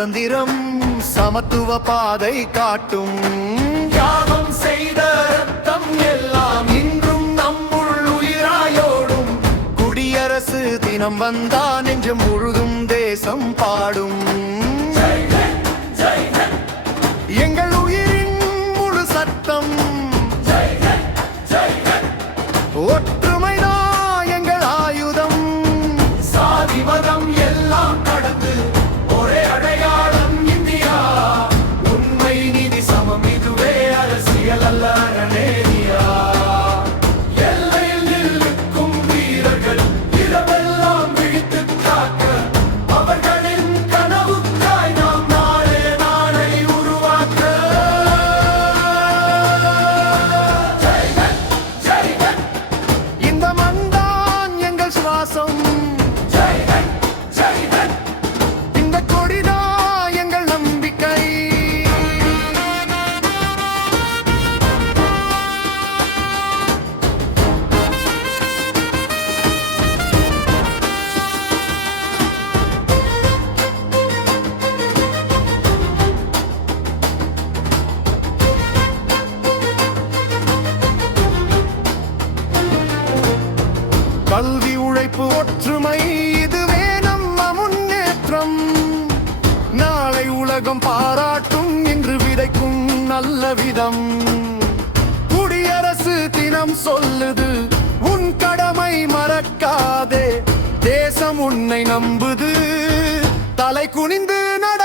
சுதந்திரம் சமத்துவ பாதை காட்டும். தியாகம் செய்த ரத்தம் எல்லாம் இன்றும் நம்முள் உயிராயோடும். குடியரசு தினம் வந்தா நெஞ்சம் முழுதும் தேசம் பாடும். எங்கள் உயிரின் முழு சட்டம் ஒற்றுமைதான் எங்கள் ஆயுதம். சாதி மதம் எல்லாம் கடந்து ஒரே அடையாளம் இந்தியா. உண்மை நீதி சமம் இதுவே அரசியல் அல்ல அறநேரியா. எல்லையில் நிற்கும் வீரர்கள் இரவெல்லாம் விழித்து காக்க அவர்களின் கனவுக்காய் நாம் நாளே நாளை உருவாக்க. இந்த மண்தான் எங்கள் சுவாசம். இந்த கொடிதான் எங்கள் நம்பிக்கை. கல்வி உழைப்பு ஒற்றுமை இதுவே நம்ம முன்னேற்றம். நாளை உலகம் பாராட்டும் என்று விதைக்கும் நல்ல விதம். குடியரசு தினம் சொல்லுது உன் கடமை மறக்காதே. தேசம் உன்னை நம்புது. தலை குனிந்து நட